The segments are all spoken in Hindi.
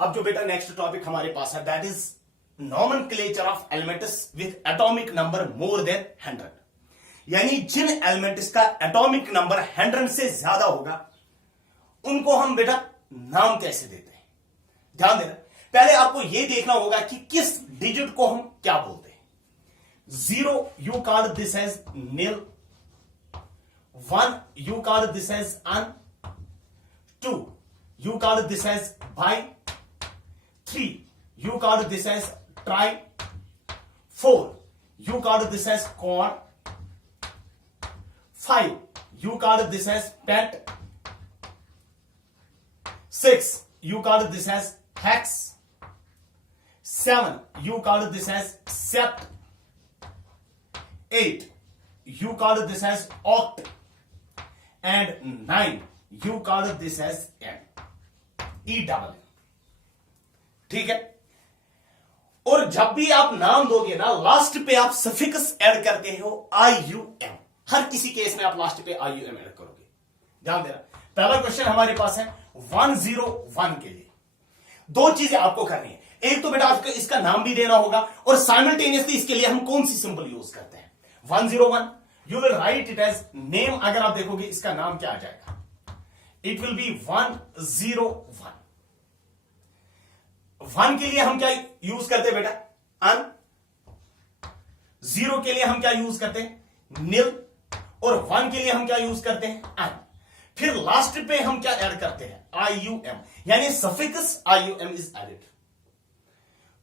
अब जो बेटा नेक्स्ट टॉपिक हमारे पास है that is nomenclature of elements with atomic number more than 100। यानी जिन एलिमेंट्स का एटॉमिक नंबर 100 से ज्यादा होगा उनको हम बेटा नाम कैसे देते हैं। ध्यान देना, पहले आपको यह देखना होगा कि किस डिजिट को हम क्या बोलते हैं। 0 you call this as nil, 1 you call this as un, 2 you call this as bi, 3 you call this as tri, 4 you call this as quad, 5 you call this as pet, 6 you call this as hex, 7 you call this as sept, 8 you call this as oct, and 9 you call this as n, E double. ठीक है, और जब भी आप नाम दोगे ना लास्ट पे आप सफिक्स ऐड करते हो IUM। हर किसी केस में आप लास्ट पे IUM ऐड करोगे। ध्यान देना, पहला क्वेश्चन हमारे पास है 101 के लिए दो चीजें आपको करनी है। एक तो बेटा आपको इसका नाम भी देना होगा और साइमल्टेनियसली इसके लिए हम कौन सी सिंबल यूज करते हैं। 101 you will write it as name. अगर आप देखोगे इसका नाम क्या आ जाएगा, इट विल बी 101। 1 के लिए हम क्या यूज करते हैं बेटा, अन। 0 के लिए हम क्या यूज करते हैं, नील। और 1 के लिए हम क्या यूज करते हैं, अन। फिर लास्ट पे हम क्या ऐड करते हैं, IUM, यानी सफिक्स IUM इज एडेड।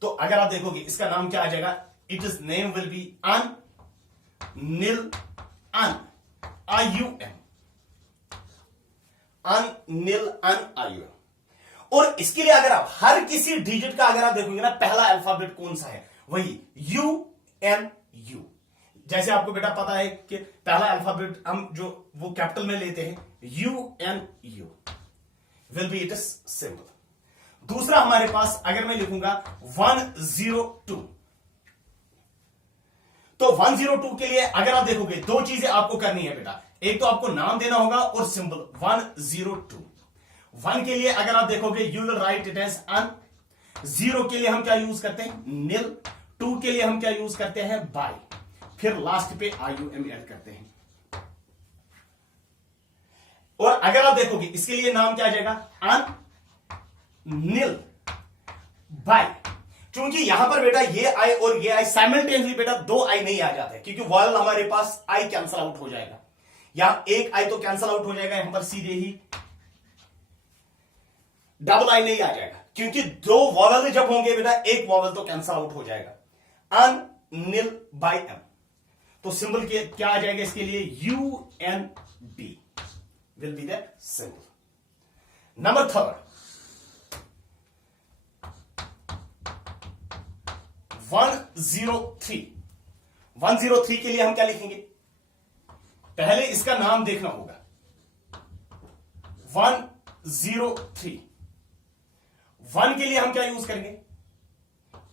तो अगर आप देखोगे इसका नाम क्या आ जाएगा, it is name will be un, nil, un, IUM, un, nil, un, IUM। और इसके लिए अगर आप हर किसी डिजिट का अगर आप देखोगे ना पहला अल्फाबेट कौन सा है, वही UNU। जैसे आपको बेटा पता है कि पहला अल्फाबेट हम जो वो कैपिटल में लेते हैं, UNU will be it is simple. दूसरा हमारे पास अगर मैं लिखूंगा 102, तो 102 के लिए अगर आप देखोगे दो चीजें आपको करनी है बेटा। एक तो आपको नाम देना होगा और सिंबल 102। 1 के लिए अगर आप देखोगे you will write it as un. 0 के लिए हम क्या यूज करते हैं, नील। 2 के लिए हम क्या यूज करते हैं, बाय। फिर लास्ट पे IUM ऐड करते हैं। और अगर आप देखोगे इसके लिए नाम क्या आ जाएगा, अन, नील, बाय। क्योंकि यहां पर बेटा ये आई और ये आई साइमल्टेनियसली बेटा दो आई नहीं आ जाते, क्योंकि वॉयल हमारे पास आई कैंसल आउट हो जाएगा। यहां एक आई तो कैंसल आउट हो जाएगा, यहां पर सीधे ही डबल आई नहीं आ जाएगा, क्योंकि दो वॉवल जब होंगे बेटा एक वॉवल तो कैंसल आउट हो जाएगा। अन, नील, बाय, एम। तो सिंबल क्या आ जाएगा इसके लिए, UNB will be that symbol. Number 3 103। 103 के लिए हम क्या लिखेंगे, पहले इसका नाम देखना होगा। 103 1 के लिए हम क्या यूज करेंगे,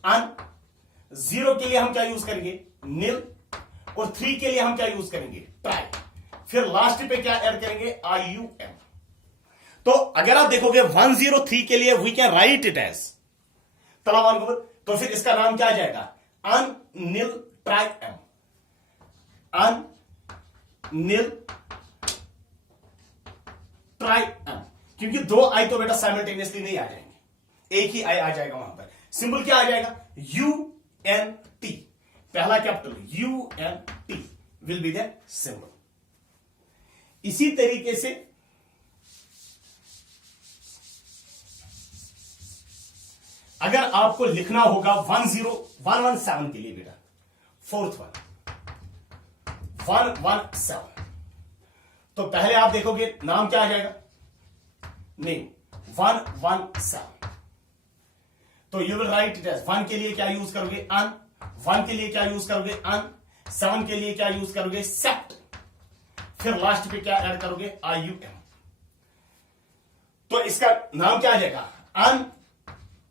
अन। 0 के लिए हम क्या यूज करेंगे, नील। और 3 के लिए हम क्या यूज करेंगे, ट्राई। फिर लास्ट पे क्या ऐड करेंगे, IUM। तो अगर आप देखोगे 103 के लिए we can write it as तलावान गोबर, तो फिर इसका नाम क्या आ जाएगा, un, nil, tri, um. Un, nil, tri, um. क्योंकि दो आई तो बेटा साइमल्टेनियसली नहीं आ जाएंगे, एक ही आई आ जाएगा वहां पर। सिंबल क्या आ जाएगा, UNT। पहला capital UNT will be the symbol. इसी तरीके से अगर आपको लिखना होगा 117 के लिए बेटा, फोर्थ वन 117, तो पहले आप देखोगे नाम क्या आ जाएगा, नेम 117। तो you will write it as 1 के लिए क्या यूज करोगे, अन। 1 के लिए क्या यूज करोगे, अन। 7 के लिए क्या यूज करोगे, सेप्ट। फिर लास्ट पे क्या ऐड करोगे, IUM। तो इसका नाम क्या आ जाएगा,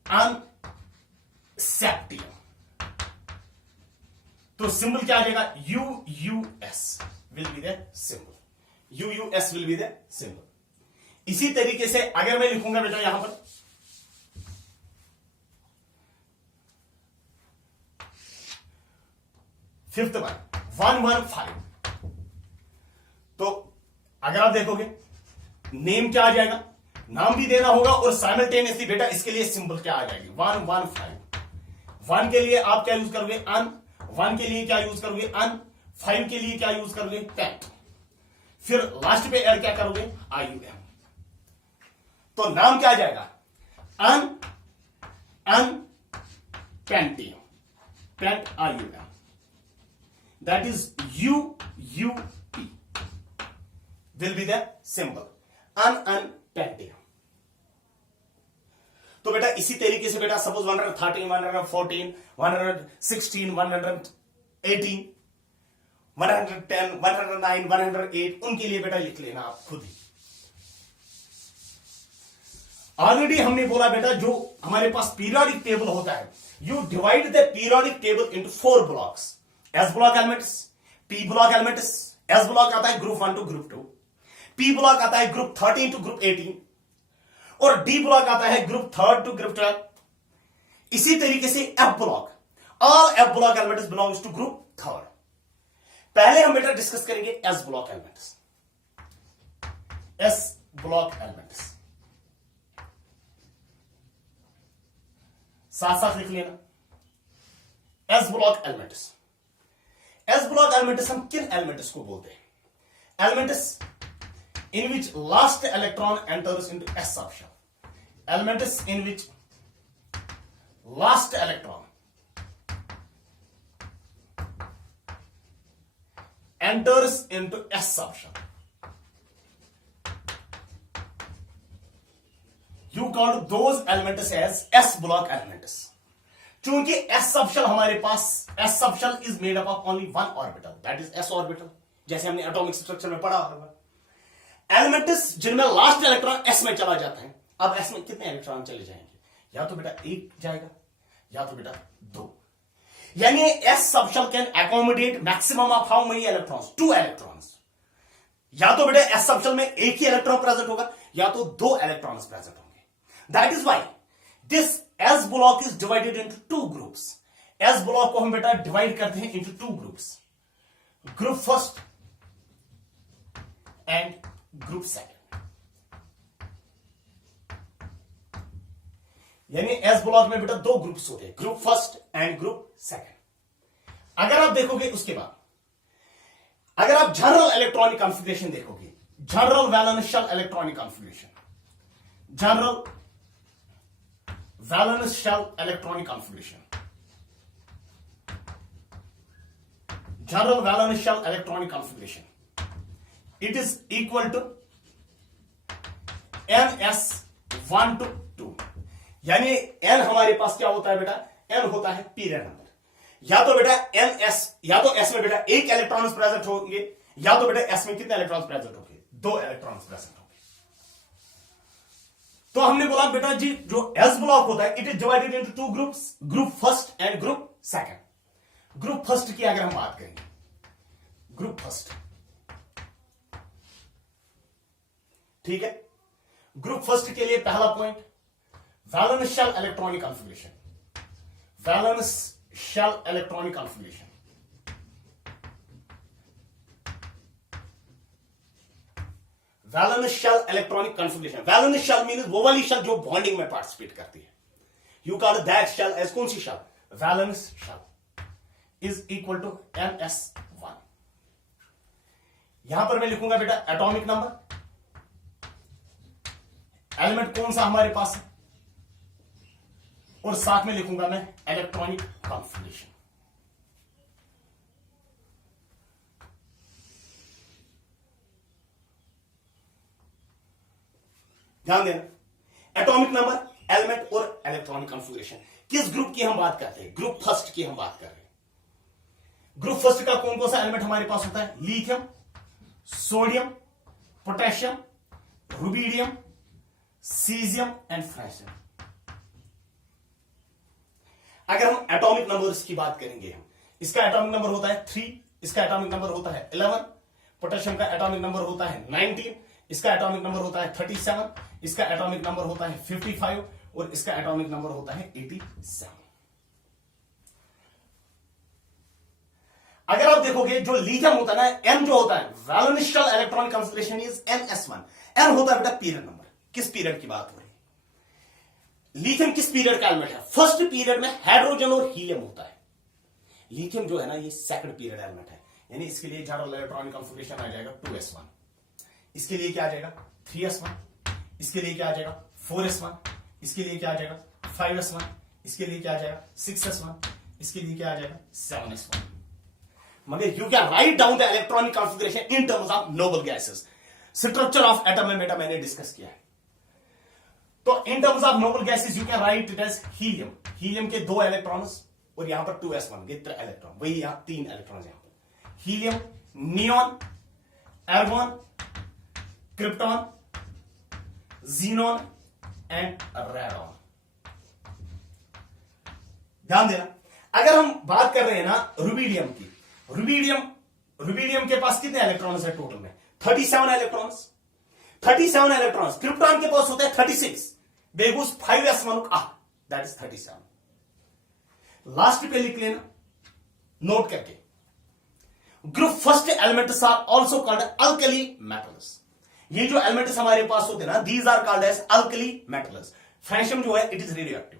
अनसेप्टियम। तो सिंबल क्या आ जाएगा, UUS will be the symbol. UUS will be the symbol. इसी तरीके से अगर मैं लिखूंगा बेटा यहां पर फिफ्थ वन 115। तो अगर आप देखोगे नेम क्या आ जाएगा, नाम भी देना होगा और साइमल्टेनियसली बेटा इसके लिए सिंबल क्या आ जाएगी 115। 1 के लिए आप क्या यूज करोगे अन, 1 के लिए क्या यूज करोगे अन, 5 के लिए क्या यूज करोगे पैट, फिर लास्ट पे एड क्या करोगे IUM। तो नाम क्या आ जाएगा un pentium, pent IUM, that is UUP will be the symbol un pentium. तो बेटा इसी तरीके से बेटा सपोज 113 114 116 118 110 109 108 उनके लिए बेटा लिख लेना आप खुद ही। ऑलरेडी हमने बोला बेटा जो हमारे पास पीरियोडिक टेबल होता है, you divide the periodic table into 4 blocks, s block elements, p block elements, s block आता है group 1 to group 2, p block आता है ग्रुप 13 टू ग्रुप 18 और डी ब्लॉक आता है ग्रुप 3 टू ग्रुप 12। इसी तरीके से f block, all f block elements belongs to group 3। पहले हम बेटा डिस्कस करेंगे s block elements, s block elements साथ साथ लिख लेना। S block elements, s block elements हम किन एलिमेंट्स को बोलते हैं, elements in which last electron enters into s subshell, elements in which last electron enters into s subshell, you call those elements as s block elements। चूंकि s subshell हमारे पास, s subshell is made up of only one orbital, that is s orbital, जैसे हमने एटॉमिक स्ट्रक्चर में पढ़ा होगा। एलिमेंट्स जिनमें लास्ट इलेक्ट्रॉन एस में चला जाता है, अब एस में कितने इलेक्ट्रॉन चले जाएंगे, या तो बेटा 1 जाएगा या तो बेटा 2, यानी S subshell can accommodate maximum of how many electrons, 2 electrons. या तो बेटा एस सबशेल में एक ही इलेक्ट्रॉन प्रेजेंट होगा या तो 2 इलेक्ट्रॉन्स प्रेजेंट होंगे। That is why this s block is divided into 2 groups. S block को हम बेटा डिवाइड करते हैं into 2 groups, group first and group second. यानी एस ब्लॉक में बेटा 2 ग्रुप्स होते हैं, group first and group second. अगर आप देखोगे उसके बाद, अगर आप जनरल इलेक्ट्रॉनिक कॉन्फ़िगरेशन देखोगे, general valence shell electronic configuration, general valence shell electronic configuration, general valence shell electronic configuration, it is equal to ns1 to 2। यानी n हमारे पास क्या होता है बेटा, n होता है पीरियड नंबर। या तो बेटा ns, या तो s में बेटा 1 इलेक्ट्रॉन्स प्रेजेंट होंगे या तो बेटा s में कितने इलेक्ट्रॉन्स प्रेजेंट होंगे, 2 इलेक्ट्रॉन्स प्रेजेंट होंगे। तो हमने बोला बेटा जी जो s ब्लॉक होता है it is divided into 2 groups, group first and group second. Group first की अगर हम बात करेंगे, ग्रुप फर्स्ट, ठीक है, ग्रुप फर्स्ट के लिए पहला point valence shell electronic configuration, valence shell electronic configuration. Valence shell electronic configuration, valence shell means वो वाली शेल जो बॉन्डिंग में पार्टिसिपेट करती है, you call that shell as कौन सी shell, valence shell is equal to ns1। यहां पर मैं लिखूंगा बेटा एटॉमिक नंबर, एलिमेंट कौन सा हमारे पास है, और साथ में लिखूंगा मैं इलेक्ट्रॉनिक कॉन्फ़िगरेशन। ध्यान देना, एटॉमिक नंबर, एलिमेंट और इलेक्ट्रॉनिक कॉन्फ़िगरेशन। किस ग्रुप की हम बात करते हैं, ग्रुप फर्स्ट की हम बात कर रहे हैं। ग्रुप फर्स्ट का कौन कौन सा एलिमेंट हमारे पास होता है, lithium, sodium, potassium, rubidium, caesium and francium. अगर हम एटॉमिक नंबर्स की बात करेंगे, हम इसका एटॉमिक नंबर होता है 3, इसका एटॉमिक नंबर होता है 11, पोटेशियम का एटॉमिक नंबर होता है 19, इसका एटॉमिक नंबर होता है 37, इसका एटॉमिक नंबर होता है 55 और इसका एटॉमिक नंबर होता है 87। अगर आप देखोगे जो लिथियम होता है ना, एन जो होता है valential electronic configuration is NS1। N होता है बेटा पीरियड नंबर, किस पीरियड की बात हो रही है। लिथियम किस पीरियड का एलिमेंट है? फर्स्ट पीरियड में हाइड्रोजन और हीलियम होता है। लिथियम जो है ना ये सेकंड पीरियड एलिमेंट है, यानी इसके लिए जनरल इलेक्ट्रॉनिक कॉन्फ़िगरेशन आ जाएगा 2s1। इसके लिए क्या आ जाएगा 3s1। इसके लिए क्या आ जाएगा 4s1। इसके लिए क्या आ जाएगा 5s1। इसके लिए क्या आ जाएगा 6s1। इसके लिए क्या आ जाएगा 7s1। मगर you can write down the electronic configuration in terms of noble gases. Structure of atom में बेटा मैंने डिस्कस किया है। तो in terms of noble gases you can write it as helium. Helium के 2 इलेक्ट्रॉन्स और यहां पर 2s1 के 3 इलेक्ट्रॉन, वही यहां 3 इलेक्ट्रॉन यहां पर। Helium, neon, argon, krypton, xenon and radon. ध्यान देना, अगर हम बात कर रहे हैं ना रुबिडियम की, रुबिडियम के पास कितने इलेक्ट्रॉन्स है टोटल में? 37 इलेक्ट्रॉन्स। 37 इलेक्ट्रॉन्स। क्रिप्टॉन के पास होते हैं 36। बेगूस 5s1 दैट इज 37। लास्ट पे लिख लेना नोट करके, group first elements are also called alkali metals. ये जो एलिमेंट्स हमारे पास होते हैं ना, these are called as alkali metals. Francium जो है इट इज रेडियो एक्टिव।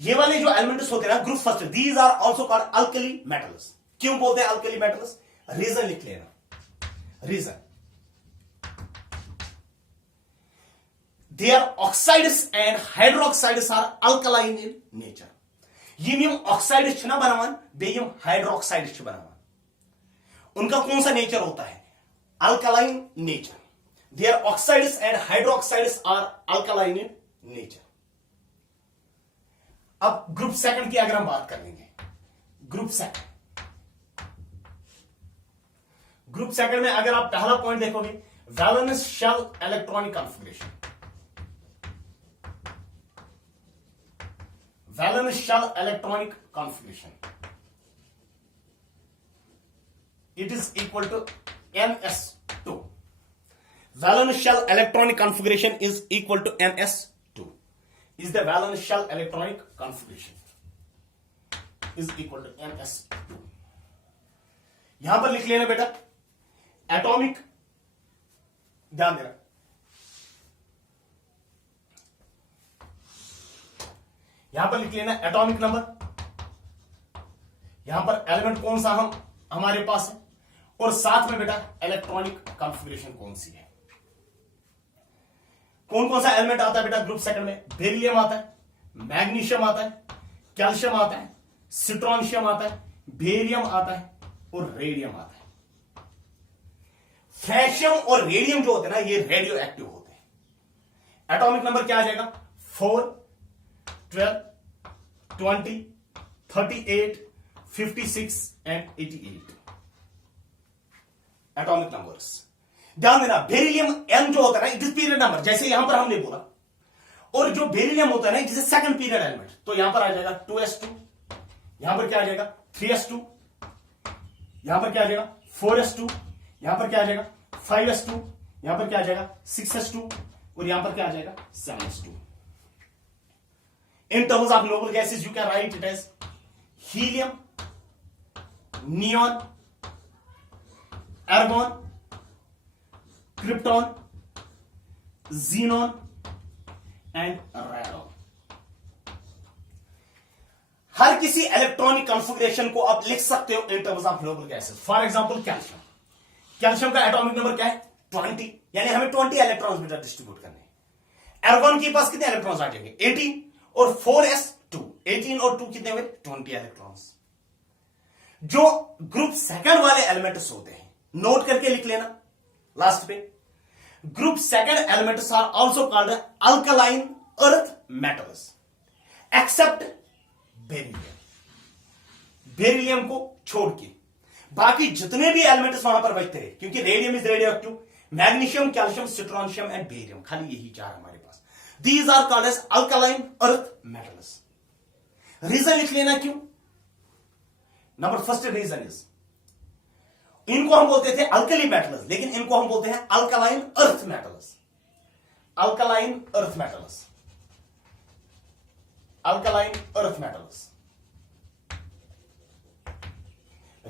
ये वाले जो एलिमेंट्स होते हैं ना group first, these are also called alkali metals. क्यों बोलते हैं अल्कली मेटल्स? रीजन लिख लेना, reason their oxides and hydroxides are alkaline in nature. यम ऑक्साइड छ ना बनावान बेयम हाइड्रोक्साइड छ बनावान, उनका कौन सा नेचर होता है? Alkaline nature. Their oxides and hydroxides are alkaline in nature. अब ग्रुप सेकंड की अगर हम बात कर लेंगे, ग्रुप सेकंड में अगर आप पहला पॉइंट देखोगे valence shell electronic configuration, valence shell electronic configuration it is equal to NS2. Valence shell electronic configuration is equal to NS2. Is the valence shell electronic configuration is equal to NS2. यहां पर लिख लेना बेटा एटॉमिक, ध्यान देना, यहां पर लिख लेना एटॉमिक नंबर, यहां पर एलिमेंट कौन सा हमारे पास है, और साथ में बेटा इलेक्ट्रॉनिक कॉन्फ़िगरेशन कौन सी है। कौन कौन सा एलिमेंट आता है बेटा ग्रुप सेकंड में? बेरिलियम आता है, मैग्नीशियम आता है, कैल्शियम आता है, सिट्रॉन्शियम आता है, बेरियम आता है और रेडियम आता है। फ्रेशियम और रेडियम जो होते हैं ना ये रेडियो एक्टिव होते हैं। एटॉमिक नंबर क्या आ जाएगा? 4, 12, 20, 38, 56 एंड 88 एटॉमिक नंबर्स। ध्यान देना बेरिलियम एन जो होता है ना इट इज पीरियड नंबर, जैसे यहां पर हमने बोला, और जो बेरिलियम होता है ना it is second period element, तो यहां पर आ जाएगा 2s2, यहां पर क्या आ जाएगा 3s2, यहां पर क्या आ जाएगा 4s2, यहां पर क्या आ जाएगा 5s2, यहां पर क्या आ जाएगा 6s2 और यहां पर क्या आ जाएगा 7s2। In terms of noble gases you can write it as helium, neon, argon, krypton, xenon and radon. हर किसी इलेक्ट्रॉनिक कॉन्फ़िगरेशन को आप लिख सकते हो in terms of noble gases. For example calcium, calcium का एटॉमिक नंबर क्या है? 20, यानी हमें 20 इलेक्ट्रॉन्स बेटा डिस्ट्रीब्यूट करने हैं। आर्गॉन के पास कितने इलेक्ट्रॉन्स आ जाएंगे? 18 और 4s2, 18 और 2 कितने हुए? 20 इलेक्ट्रॉन्स। जो ग्रुप सेकंड वाले एलिमेंट्स होते हैं नोट करके लिख लेना लास्ट पे, group second elements are also called alkaline earth metals except beryllium. Beryllium को छोड़ के बाकी जितने भी एलिमेंट्स वहां पर बचते हैं, क्योंकि radium is radioactive, magnesium, calcium, strontium and barium, खाली यही 4 हमारे पास। These are called as alkaline earth metals. Reason लिख लेना क्यों? नंबर फर्स्ट रीजन इज इनको हम बोलते थे अल्कली मेटल्स, लेकिन इनको हम बोलते हैं alkaline earth metals. Alkaline earth metals, alkaline earth metals.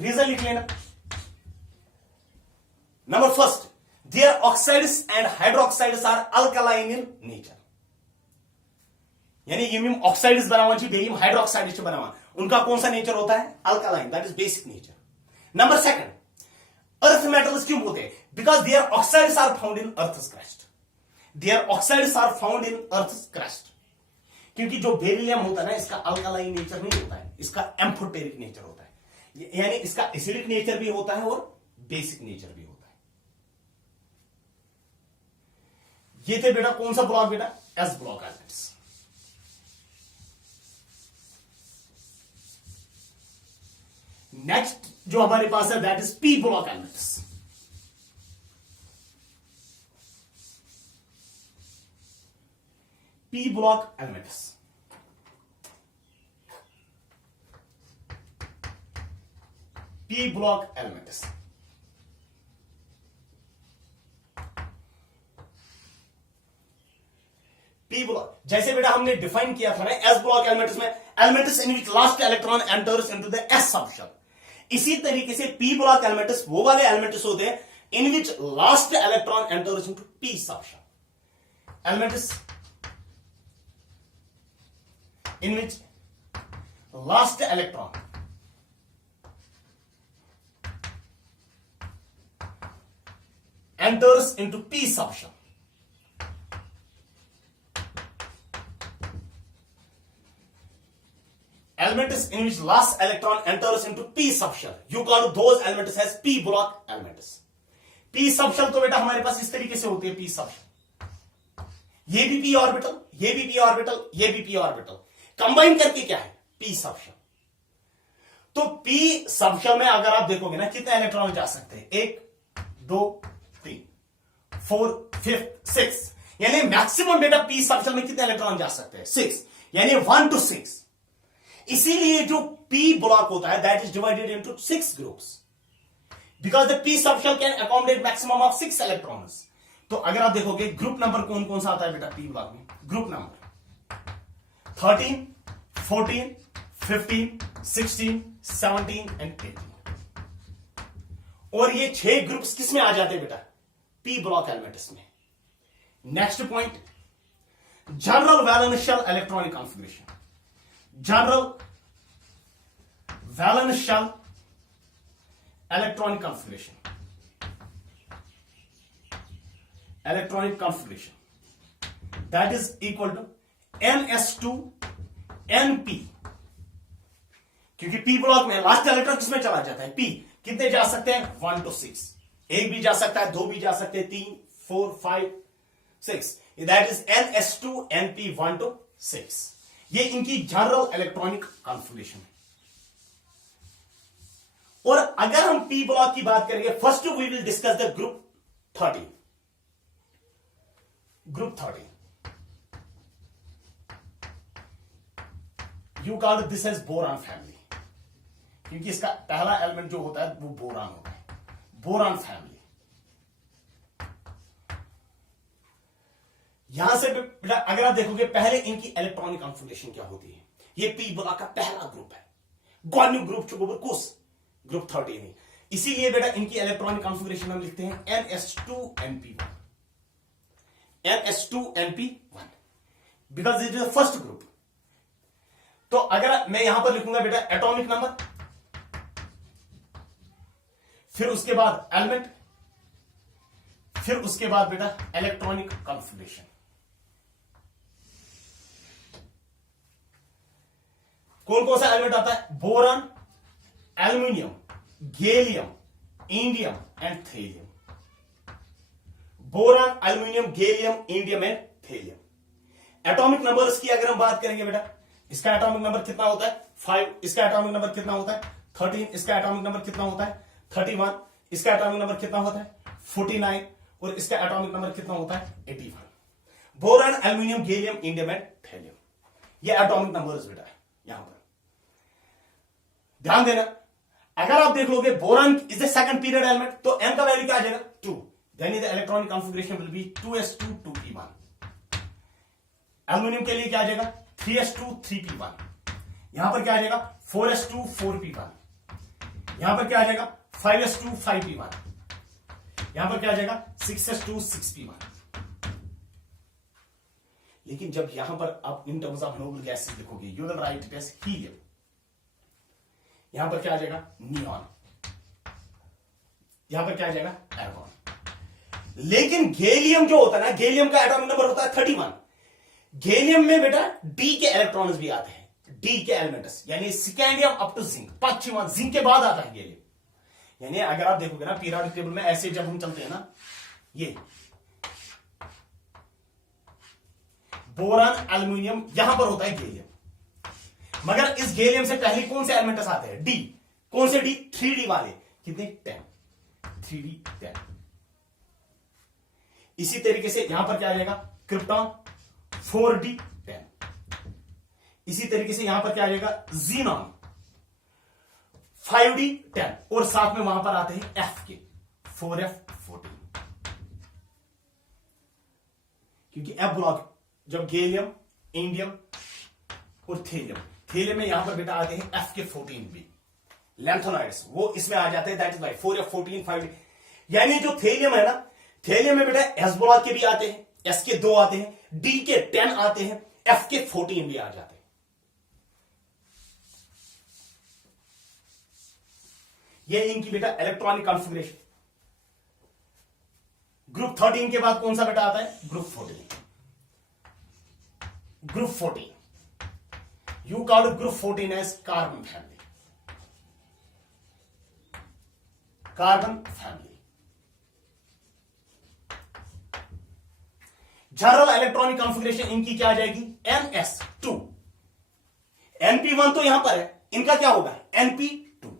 Reason लिख लेना। Number first, their oxides and hydroxides are alkaline in nature. यानी यम ऑक्साइड्स बनावान बेम हाइड्रोक्साइड बनावान, उनका कौन सा नेचर होता है? Alkaline, that is basic nature. Number second, earth metals क्यों होते हैं? Because their oxides are found in earth's crust. Their oxides are found in earth's crust. क्योंकि जो बेरिलियम होता है ना, इसका अल्कलाइन नेचर नहीं होता है, इसका एम्फोटेरिक नेचर होता है। यानी इसका एसिडिक नेचर भी होता है और बेसिक नेचर भी होता है। ये थे बेटा कौन सा ब्लॉक? बेटा एस ब्लॉक एलिमेंट्स। नेक्स्ट जो हमारे पास है that is P block elements. P block elements, p block elements. P block जैसे बेटा हमने डिफाइन किया था ना एस ब्लॉक एलिमेंट्स में, elements in which last electron enters into the S subshell. इसी तरीके से पी ब्लॉक एलिमेंट्स वो वाले एलिमेंट्स होते हैं in which last electron enters into P subshell. Elements in which last electron enters into p subshell. Elements in which last electron enters into p subshell, you call those elements as p block elements. p subshell तो बेटा हमारे पास इस तरीके से होती है। p subshell, ये भी p ऑर्बिटल, ये भी p ऑर्बिटल, ये भी p ऑर्बिटल, कंबाइन करके क्या है? P subshell. तो पी सबशेल में अगर आप देखोगे ना कितने इलेक्ट्रॉन जा सकते हैं? 1 2 3 4 5 6, यानी मैक्सिमम बेटा पी सबशेल में कितने इलेक्ट्रॉन जा सकते हैं? 6, यानी 1 to 6। इसीलिए जो पी ब्लॉक होता है that is divided into 6 groups, because the P subshell can accommodate maximum of 6 electrons. तो अगर आप देखोगे ग्रुप नंबर कौन कौन सा आता है बेटा पी ब्लॉक में? Group number 13, 14, 15, 16, 17 and 18। और ये 6 ग्रुप्स किस में आ जाते हैं बेटा? पी ब्लॉक एलिमेंट्स में। Next point, general valential electronic configuration. General valential electronic configuration, electronic configuration that is equal to NS2 NP। क्योंकि पी ब्लॉक में लास्ट इलेक्ट्रॉन किसमें चला जाता है? पी। कितने जा सकते हैं? 1 to 6। एक भी जा सकता है, 2 भी जा सकते हैं, 3 4 5 6, that is NS2 NP 1 to 6। ये इनकी जनरल इलेक्ट्रॉनिक कॉन्फ़िगरेशन है। और अगर हम पी ब्लॉक की बात करेंगे, first we will discuss the group 30। Group 30 you call this as boron family, क्योंकि इसका पहला एलिमेंट जो होता है वो बोरान होता है। Boron family. यहां से बेटा अगर आप देखोगे पहले इनकी इलेक्ट्रॉनिक कॉन्फ़िगरेशन क्या होती है? ये पी ब्लॉक का पहला ग्रुप है, गॉन्यू ग्रुप कुस ग्रुप 30 में। इसीलिए बेटा इनकी इलेक्ट्रॉनिक कॉन्फ़िगरेशन हम लिखते हैं NS2NP1, NS2NP1, because it is the first group. तो अगर मैं यहां पर लिखूंगा बेटा एटॉमिक नंबर, फिर उसके बाद एलिमेंट, फिर उसके बाद बेटा इलेक्ट्रॉनिक कॉन्फ़िगरेशन। कौन कौन सा एलिमेंट आता है? Boron, aluminium, gallium, indium and thallium. Boron, aluminium, gallium, indium and thallium. Atomic numbers की अगर हम बात करेंगे बेटा, इसका एटॉमिक नंबर कितना होता है? 5। इसका एटॉमिक नंबर कितना होता है? 13। इसका एटॉमिक नंबर कितना होता है? 31। इसका एटॉमिक नंबर कितना होता है? 49। और इसका एटॉमिक नंबर कितना होता है? 81। Boron, aluminium, gallium, indium and thallium, ये एटॉमिक नंबर्स बेटा है। यहां पर ध्यान देना, अगर आप देख लोगे boron is the second period element, तो n का वैल्यू क्या आ जाएगा? 2। Then the electronic configuration will be 2s2 2p1। Aluminium के लिए क्या आ जाएगा? 3s2 3p1। यहां पर क्या आ जाएगा? 4s2 4p1। यहां पर क्या आ जाएगा 5s2 5p1, यहां पर क्या आ जाएगा 6s2 6p1। लेकिन जब यहां पर आप in terms of noble gases लिखोगे, you will write it as helium, यहां पर क्या आ जाएगा नियॉन, यहां पर क्या आ जाएगा आर्गॉन। लेकिन गैलियम जो होता है ना, गैलियम का एटॉमिक नंबर होता है 31। गैलियम में बेटा डी के इलेक्ट्रॉन्स भी आते हैं, डी के एलिमेंट्स, यानी स्कैंडियम अप टू जिंक, 5वां जिंक के बाद आता है गैलियम। यानी अगर आप देखोगे ना पीरियोडिक टेबल में ऐसे जब हम चलते हैं ना, ये बोरान एल्यूमिनियम, यहां पर होता है गैलियम। मगर इस गैलियम से पहले कौन से एलिमेंट्स आते हैं, डी। कौन से डी, 3D वाले, कितने 10, 3D 10। इसी तरीके से यहां पर क्या आ जाएगा क्रिप्टॉन 4D 10। इसी तरीके से यहां पर क्या आ जाएगा जीनॉन 5D 10, और साथ में वहां पर आते हैं एफ के 4F 14। क्योंकि एफ ब्लॉक जब गैलियम, इंडियम और थेलियम, थेलियम में यहां पर बेटा आते हैं एफ के 14 भी, लैंथोनाइड्स, वो इसमें आ जाते हैं, that is Y 4F 14 5D। यानी जो थेलियम है ना, थेलियम में बेटा एस ब्लॉक के भी आते हैं, एस के 2 आते हैं, डी के 10 आते हैं, एफ के 14 भी आ जाते हैं। ये इनकी बेटा इलेक्ट्रॉनिक कॉन्फ़िगरेशन। ग्रुप 13 के बाद कौन सा बेटा आता है, group 14। Group 14 you called group 14 as carbon family, carbon family. General electronic configuration इनकी क्या आ जाएगी, NS2। NP1 तो यहां पर है, इनका क्या होगा NP2।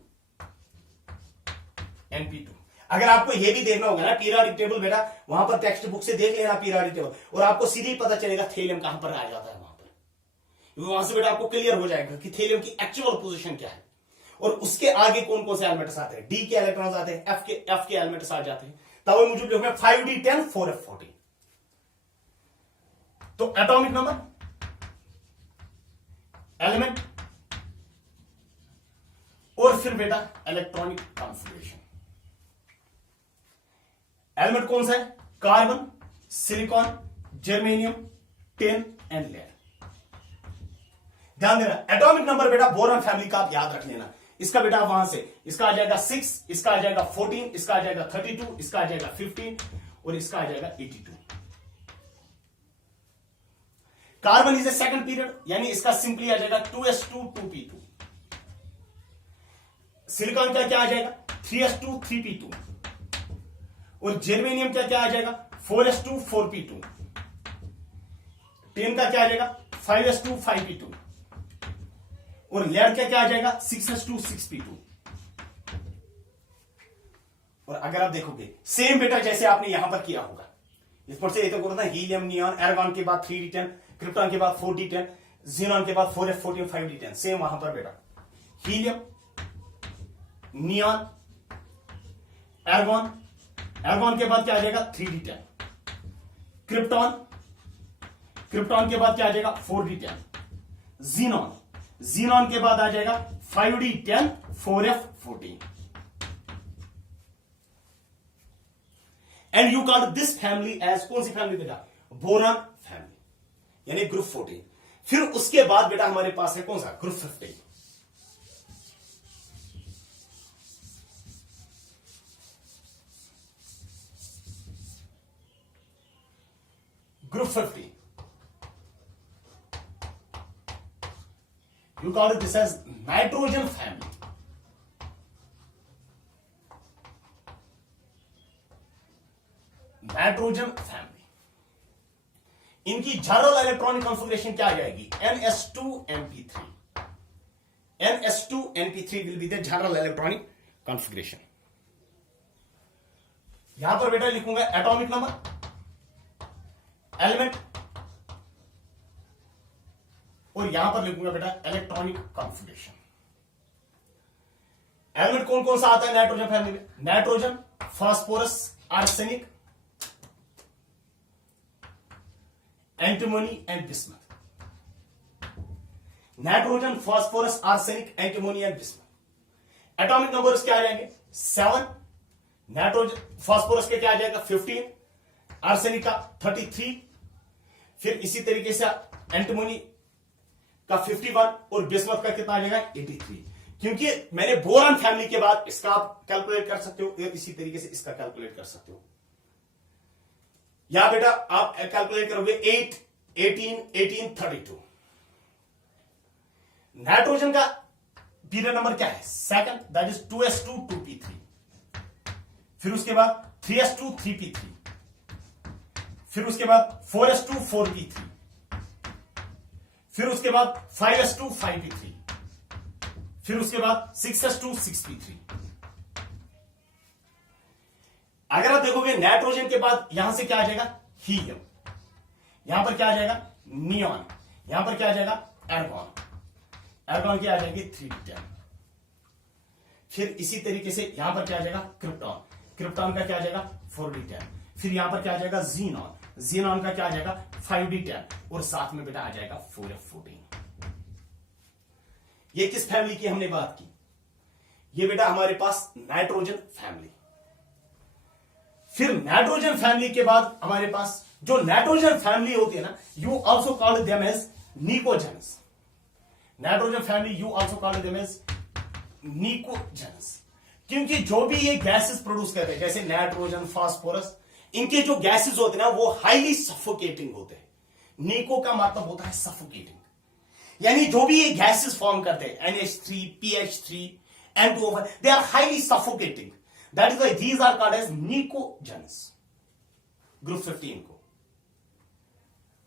NP2 अगर आपको यह भी देखना होगा ना पीरियोडिक टेबल बेटा, वहां पर टेक्स्ट बुक से देख लेना पीरियोडिक टेबल, और आपको सीधे पता चलेगा थेलियम कहां पर आ जाता है वहां पर। वहां से बेटा आपको क्लियर हो जाएगा कि थेलियम की एक्चुअल पोजीशन क्या है, और उसके आगे कौन कौन से एलिमेंट्स आते हैं, डी के इलेक्ट्रॉन्स आते हैं, एफ के एलिमेंट्स आ जाते हैं। तब मुझे लिखूंगा 5D 10 4F 14। तो एटॉमिक नंबर, एलिमेंट, और फिर बेटा इलेक्ट्रॉनिक कॉन्फ़िगरेशन। एलिमेंट कौन सा है, carbon, silicon, germanium, tin and lead. ध्यान देना, एटॉमिक नंबर बेटा बोरॉन फैमिली का आप याद रख लेना। इसका बेटा वहां से इसका आ जाएगा 6, इसका आ जाएगा 14, इसका आ जाएगा 32, इसका आ जाएगा 15, और इसका आ जाएगा 82। Carbon is a second period, यानी इसका सिंपली आ जाएगा 2s2 2p2। सिलिकॉन का क्या आ जाएगा 3s2 3p2, और जर्मेनियम का क्या आ जाएगा 4s2 4p2। टिन का क्या आ जाएगा 5s2 5p2, और लेड का क्या आ जाएगा 6s2 6p2। और अगर आप देखोगे सेम बेटा जैसे आपने यहां पर किया होगा, इस पर से ये तो करना हीलियम नियॉन, आर्गॉन के बाद 3D 10, क्रिप्टॉन के बाद 4D 10, जीनॉन के बाद 4F 14 5D 10। सेम वहां पर बेटा हीलियम, नियॉन, आर्गॉन, आर्गॉन के बाद क्या आ जाएगा 3D 10, क्रिप्टॉन, क्रिप्टॉन के बाद क्या आ जाएगा 4D 10, जीनॉन, जीनॉन के बाद आ जाएगा 5D 10 4F 14। And you call this family as कौन सी फैमिली बेटा, बोरॉन फैमिली, यानी ग्रुप 14। फिर उसके बाद बेटा हमारे पास है कौन सा, group 15। Group 15 you call this as nitrogen family। Nitrogen family, इनकी जनरल इलेक्ट्रॉनिक कॉन्फ़िगरेशन क्या आ जाएगी, NS2 NP3। NS2 NP3 will be the general electronic configuration. यहां पर बेटा लिखूंगा एटॉमिक नंबर, एलिमेंट, और यहां पर लिखूंगा बेटा इलेक्ट्रॉनिक कॉन्फ़िगरेशन। एलिमेंट कौन कौन सा आता है नाइट्रोजन फैमिली में, nitrogen, phosphorus, arsenic, antimony and bismuth. Nitrogen, phosphorus, arsenic, antimony and bismuth. Atomic numbers क्या आ जाएंगे 7, नाइट्रोजन फास्फोरस के क्या आ जाएगा 15, आर्सेनिक का 33, फिर इसी तरीके से एंटीमोनी का 51 और बिस्मथ का कितना आ जाएगा 83। क्योंकि मैंने बोरान फैमिली के बाद इसका आप कैलकुलेट कर सकते हो, इसी तरीके से इसका कैलकुलेट कर सकते हो। यहां बेटा आप कैलकुलेट करोगे 8, 18, 18, 32। नाइट्रोजन का पीरियड नंबर क्या है second, that is 2s2 2p3। फिर उसके बाद 3s2 3p3। फिर उसके बाद 4s2 4p3। फिर उसके बाद 5s2 5p3। फिर उसके बाद 6s2 6p3। अगर आप देखोगे नाइट्रोजन के बाद यहां से क्या आ जाएगा हीलियम, यहां पर क्या आ जाएगा नियॉन, यहां पर क्या आ जाएगा एर्गॉन, एर्गॉन की आ जाएगी 3d10। फिर इसी तरीके से यहां पर क्या आ जाएगा क्रिप्टॉन, क्रिप्टॉन का क्या आ जाएगा 4d10। फिर यहां पर क्या आ जाएगा जीनॉन, जीनॉन का क्या आ जाएगा 5d10 और साथ में बेटा आ जाएगा 4f14। ये किस फैमिली की हमने बात की, ये बेटा हमारे पास नाइट्रोजन फैमिली। फिर नाइट्रोजन फैमिली के बाद हमारे पास जो नाइट्रोजन फैमिली होती है ना, you also called them as pnicogens. Nitrogen family you also called them as pnicogens, क्योंकि जो भी ये गैसेस प्रोड्यूस करते हैं जैसे नाइट्रोजन फास्फोरस, इनके जो गैसेस होते हैं ना वो हाईली सफोकेटिंग होते हैं। निको का मतलब होता है सफोकेटिंग, यानी जो भी ये गैसेस फॉर्म करते हैं NH3, PH3, N2O5, they are highly suffocating. That is why these are called as pnicogens. Group 15 को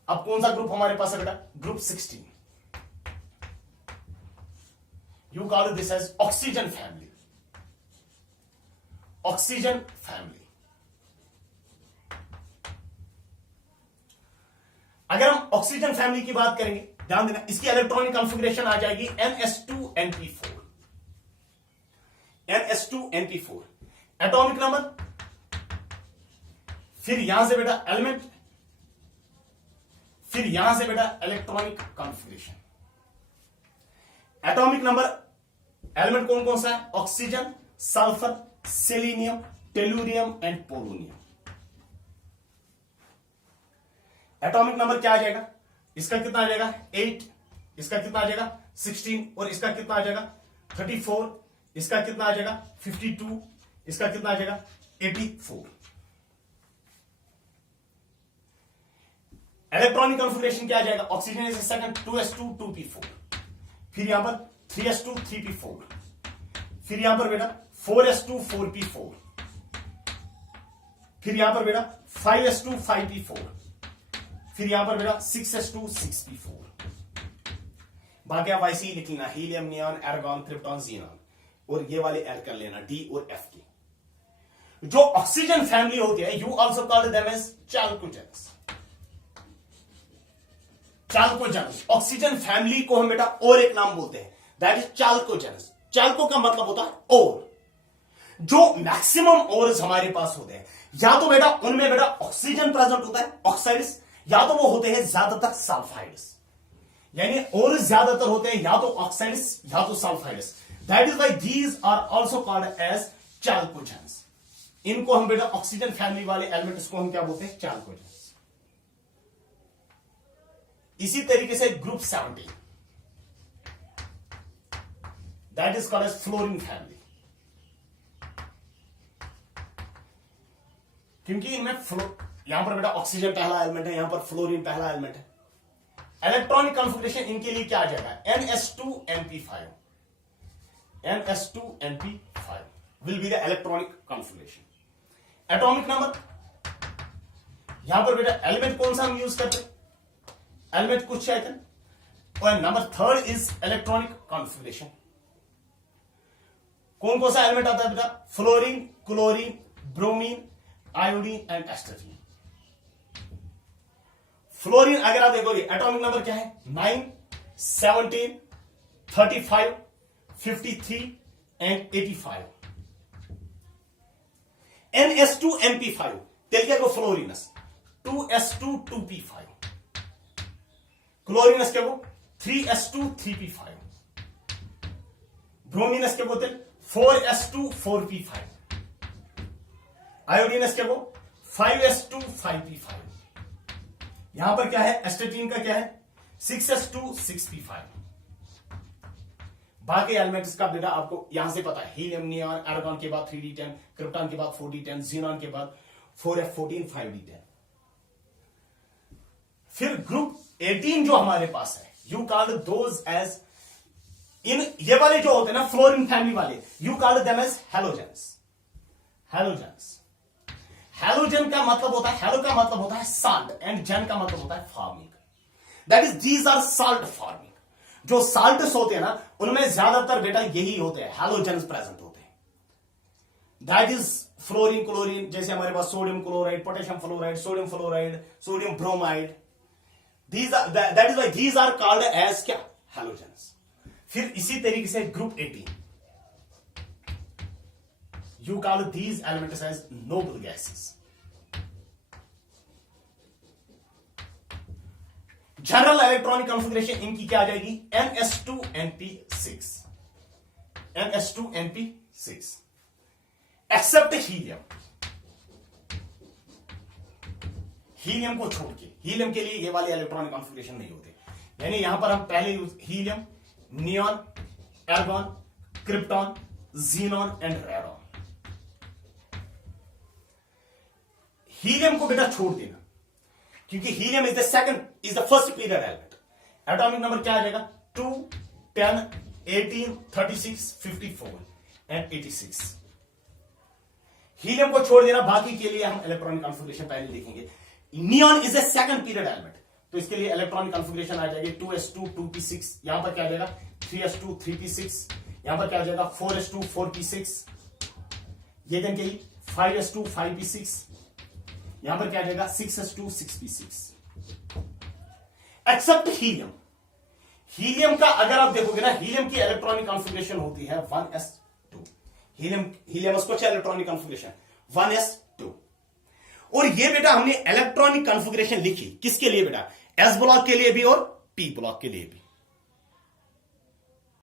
अब कौन सा ग्रुप हमारे पास है बेटा group 16। You call this as oxygen family, oxygen family. अगर हम ऑक्सीजन फैमिली की बात करेंगे, ध्यान देना इसकी इलेक्ट्रॉनिक कॉन्फ़िगरेशन आ जाएगी NS2NP4, NS2NP4 एटॉमिक नंबर, फिर यहां से बेटा एलिमेंट, फिर यहां से बेटा electronic configuration. Atomic number element कौन कौन सा है oxygen, sulphur, selenium, tellurium and polonium. Atomic number क्या आ जाएगा, इसका कितना आ जाएगा 8, इसका कितना आ जाएगा 16 और इसका कितना आ जाएगा 34, इसका कितना आ जाएगा 52, इसका कितना आ जाएगा 84। इलेक्ट्रॉनिक कॉन्फ़िगरेशन क्या आ जाएगा, oxygen is second 2s2 2p4, फिर यहां पर 3s2 3p4, फिर यहां पर बेटा 4s2 4p4, फिर यहां पर बेटा 5s2 5p4, फिर यहां पर बेटा 6s2 6p4। बाकी आप ऐसे ही लिख लेना हीलियम, नियॉन, एर्गॉन, क्रिप्टॉन, जीनॉन और ये वाले ऐड कर लेना डी और एफ की। जो ऑक्सीजन फैमिली होती है you also called them as chalcogens, chalcogens. Oxygen family को हम बेटा और एक नाम बोलते हैं दैट इज चाल्कोजेनस। चाल्को का मतलब होता है और। जो मैक्सिमम ओर्स हमारे पास होते हैं या तो बेटा उनमें बेटा ऑक्सीजन प्रेजेंट होता है ऑक्साइड्स, या तो वो होते हैं ज्यादातर सल्फाइड्स, यानी और ज्यादातर होते हैं या तो ऑक्साइड्स या तो sulphides. That is why these are also called as chalcogens. इनको हम बेटा ऑक्सीजन फैमिली वाले एलिमेंट्स को हम क्या बोलते हैं चाल्कोजेंस। इसी तरीके से group 17 that is called as fluorine family, क्योंकि इनमें यहां पर बेटा ऑक्सीजन पहला एलिमेंट है, यहां पर फ्लोरीन पहला एलिमेंट है। इलेक्ट्रॉनिक कॉन्फ़िगरेशन इनके लिए क्या आ जाएगा NS2NP5, NS2NP5 will be the electronic configuration. Atomic number, यहां पर बेटा एलिमेंट कौन सा हम यूज करते हैं, एलिमेंट कुछ आइकन, और नंबर 3 इज इलेक्ट्रॉनिक कॉन्फ़िगरेशन। कौन कौन सा एलिमेंट आता है बेटा fluorine, chlorine, bromine, iodine and astatine. Fluorine अगर आप देखोगे एटॉमिक नंबर क्या है 9, 17, 35, 53 एंड 85। NS2NP5 तेल क्या को फ्लोरिनस 2s2 2p5, क्लोरिनस क्या को 3s2 3p5, ब्रोमिनस क्या को तेल 4s2 4p5, आयोडीन एस्टेट को 5s2 5p5, यहां पर क्या है, एस्टेटीन का क्या है 6s2 6p5। बाकी एलिमेंट्स का बेटा आपको यहां से पता है, हीलियम, नियॉन, आर्गॉन के बाद 3d10, क्रिप्टॉन के बाद 4d10, जीनॉन के बाद 4f14 5d10। फिर ग्रुप 18 जो हमारे पास है, यू कॉल्ड दोज एज, इन ये वाले जो होते हैं ना फ्लोरीन फैमिली वाले, you called them as halogens. Halogens, halogen का मतलब होता है, हैलो का मतलब होता है साल्ट एंड जेन का मतलब होता है forming. That is these are salt forming. जो साल्ट्स होते हैं ना उनमें ज्यादातर बेटा यही होते हैं, हैलोजेंस प्रेजेंट होते हैं। दैट इज फ्लोरीन, क्लोरीन, जैसे हमारे पास sodium chloride, potassium fluoride, sodium fluoride, sodium bromide, that is why these are called as क्या, हैलोजेंस। फिर इसी तरीके से group 18, you call these elements as noble gases. General electronic configuration इनकी क्या आ जाएगी, ns2np6, ns2np6 accept helium. Helium को छोड़ के, हीलियम के लिए ये वाले इलेक्ट्रॉनिक कॉन्फ़िगरेशन नहीं होते, यानी यहां पर हम पहले use helium, neon, argon, krypton, xenon and radon. Helium को बेटा छोड़ देना, क्योंकि helium is the first period element. Atomic number क्या आ जाएगा, 2, 10, 18, 36, 54 एंड 86। हीलियम को छोड़ देना, बाकी के लिए हम इलेक्ट्रॉनिक कॉन्फ़िगरेशन पहले देखेंगे। Neon is a second period element, तो इसके लिए इलेक्ट्रॉनिक कॉन्फ़िगरेशन आ जाएगी 2s2 2p6, यहां पर क्या आ जाएगा 3s2 3p6, यहां पर क्या आ जाएगा 4s2 4p6, ये देन के 5s2 5p6, यहां पर क्या आ जाएगा 6s2 6p6 accept helium. Helium का अगर आप देखोगे ना, हीलियम की इलेक्ट्रॉनिक कॉन्फ़िगरेशन होती है 1s2। हीलियम उसको इलेक्ट्रॉनिक कॉन्फ़िगरेशन 1s2। और ये बेटा हमने इलेक्ट्रॉनिक कॉन्फ़िगरेशन लिखी किसके लिए बेटा, एस ब्लॉक के लिए भी और पी ब्लॉक के लिए भी।